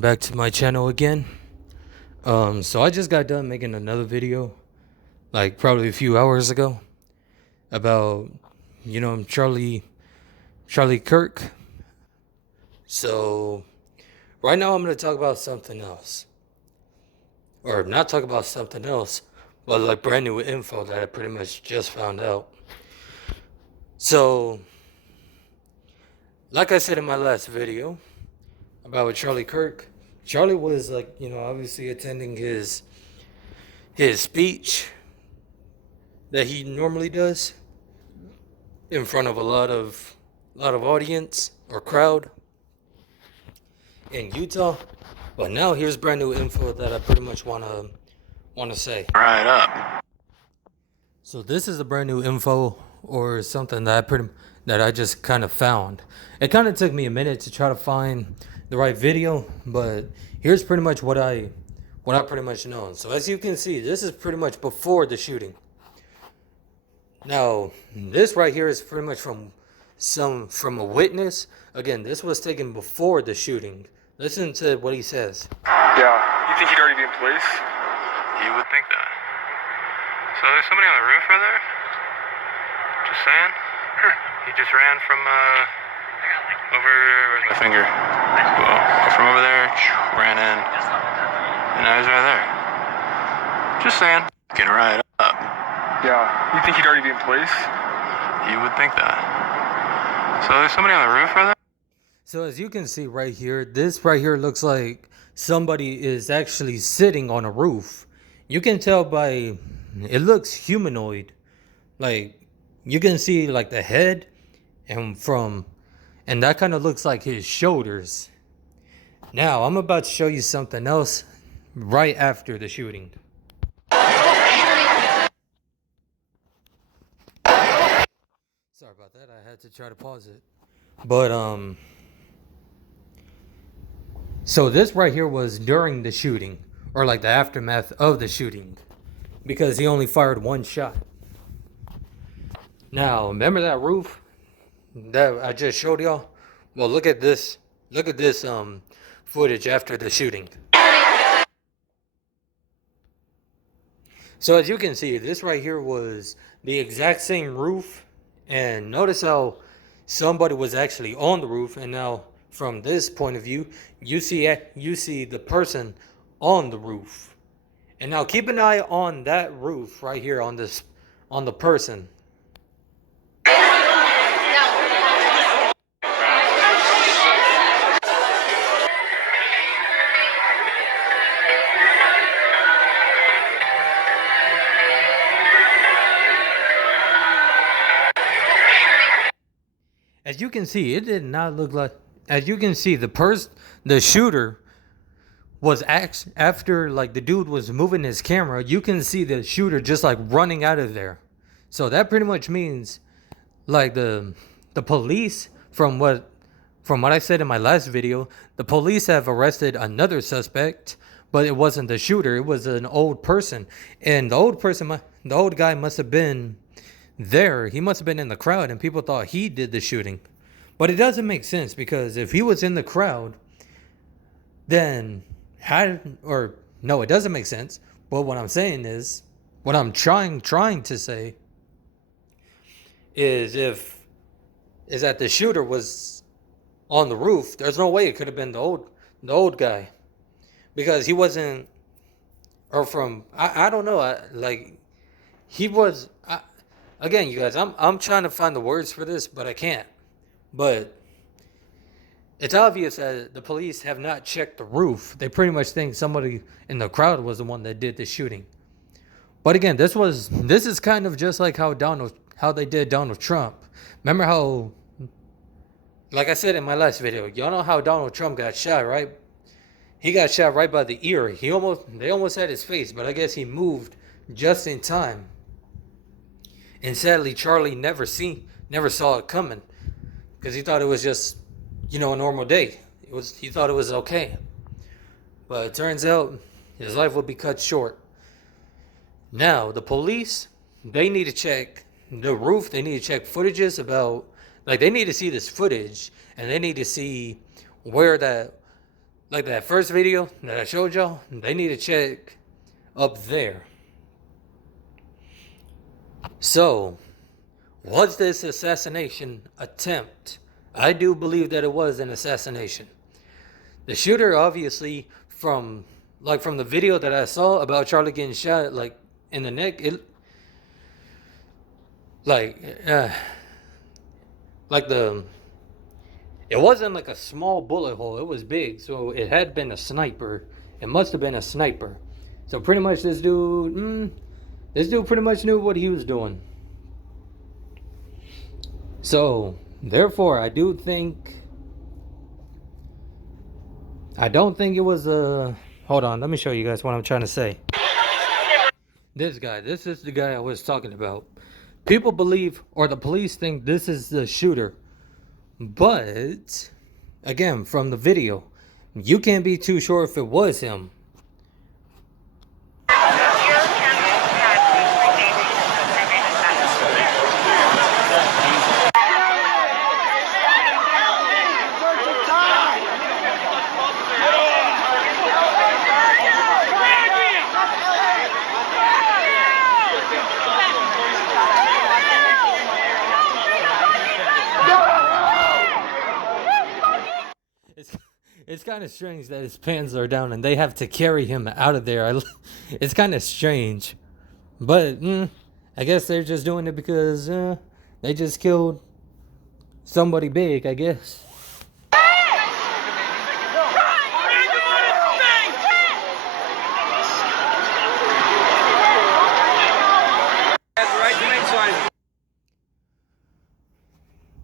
Back to my channel again. So I just got done making another video, like probably a few hours ago, about Charlie Kirk. So right now I'm gonna talk about something else, or not talk about something else, but like brand new info that I pretty much just found out. So, like I said in my last video about Charlie Kirk, Charlie was like obviously attending his speech that he normally does in front of a lot of audience or crowd in Utah. But now here's brand new info that I pretty much wanna say. Right up. So this is a brand new info or something that I just kind of found. It kind of took me a minute to try to find the right video, but here's pretty much what I pretty much know. So as you can see, this is pretty much before the shooting. Now, this right here is pretty much from a witness. Again, this was taken before the shooting. Listen to what he says. Yeah. You think he'd already be in place? You would think that. So there's somebody on the roof right there? Just saying. He just ran from, over, where's my finger? Whoa. From over there, ran in. And now he's right there. Just saying. Get right up. Yeah. You think he'd already be in place? You would think that. So there's somebody on the roof right there? So as you can see right here, this right here looks like somebody is actually sitting on a roof. You can tell by, it looks humanoid. Like, you can see like the head and that kind of looks like his shoulders. Now, I'm about to show you something else right after the shooting. Sorry about that. I had to try to pause it. But so this right here was during the shooting, or like the aftermath of the shooting, because he only fired one shot. Now, remember that roof that I just showed y'all? Well, look at this. Look at this footage after the shooting. So as you can see, this right here was the exact same roof, and notice how somebody was actually on the roof, and now from this point of view, you see the person on the roof. And now keep an eye on that roof right here on the person. As you can see, it did not look like. As you can see, the shooter was after like the dude was moving his camera. You can see the shooter just like running out of there. So that pretty much means, like the police, from what I said in my last video, the police have arrested another suspect, but it wasn't the shooter. It was an old person, and the old guy must have been there. He must have been in the crowd, and people thought he did the shooting. But it doesn't make sense, because if he was in the crowd, then no, it doesn't make sense. But what I'm saying is, what I'm trying to say is, is that the shooter was on the roof. There's no way it could have been the old guy, because he wasn't, or from I don't know, he was. Again, you guys, I'm trying to find the words for this, but I can't. But it's obvious that the police have not checked the roof. They pretty much think somebody in the crowd was the one that did the shooting. But again, this is kind of just like how they did Donald Trump. Remember how, like I said in my last video, y'all know how Donald Trump got shot, right? He got shot right by the ear. They almost had his face, but I guess he moved just in time. And sadly, Charlie never saw it coming, because he thought it was just, a normal day. He thought it was okay. But it turns out his life would be cut short. Now, the police, they need to check the roof. They need to check footages about, they need to see this footage, and they need to see where like that first video that I showed y'all, they need to check up there. So, was this assassination attempt? I do believe that it was an assassination. The shooter, obviously, from the video that I saw about Charlie getting shot, like in the neck, it it wasn't like a small bullet hole. It was big, so it had been a sniper. It must have been a sniper. So pretty much this dude pretty much knew what he was doing. So therefore, I don't think it was a. Hold on, let me show you guys what I'm trying to say. This is the guy I was talking about. People believe, or the police think, this is the shooter. But, again, from the video, you can't be too sure if it was him. It's kind of strange that his pants are down and they have to carry him out of there. It's kind of strange. But I guess they're just doing it because they just killed somebody big, I guess.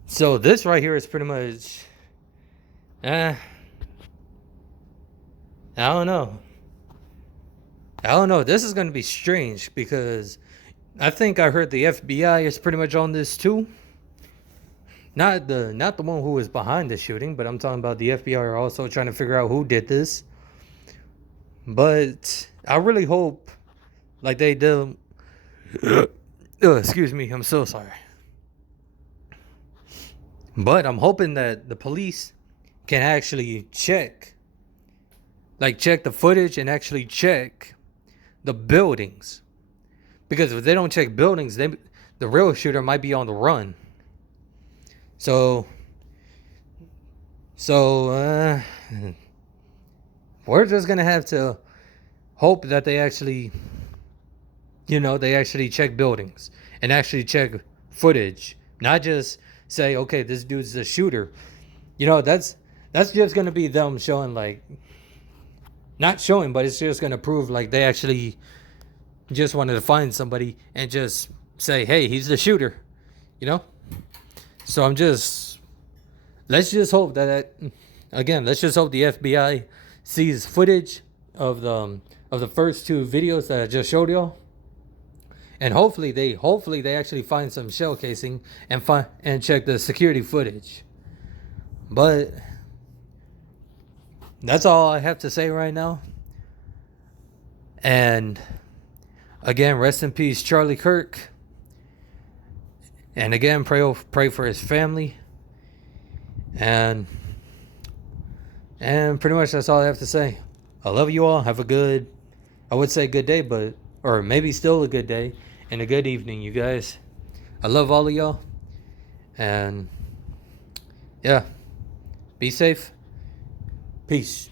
So this right here is pretty much I don't know. This is going to be strange because I think I heard the FBI is pretty much on this too. Not the one who was behind the shooting, but I'm talking about the FBI are also trying to figure out who did this. But I really hope, like they did. Excuse me, I'm so sorry. But I'm hoping that the police can actually check the footage and actually check the buildings. Because if they don't check buildings, the real shooter might be on the run. So we're just gonna have to hope that they actually check buildings and actually check footage, not just say, okay, this dude's the shooter. That's just gonna be them showing, like, not showing, but it's just gonna prove like they actually just wanted to find somebody and just say, hey, he's the shooter, So let's just hope that let's just hope the FBI sees footage of the first two videos that I just showed y'all, and hopefully they actually find some shell casing and check the security footage. But that's all I have to say right now. And again, rest in peace, Charlie Kirk. And again, pray for his family. And pretty much that's all I have to say. I love you all. Have a good, I would say good day, or maybe still a good day and a good evening, you guys. I love all of y'all. And yeah, be safe. Peace.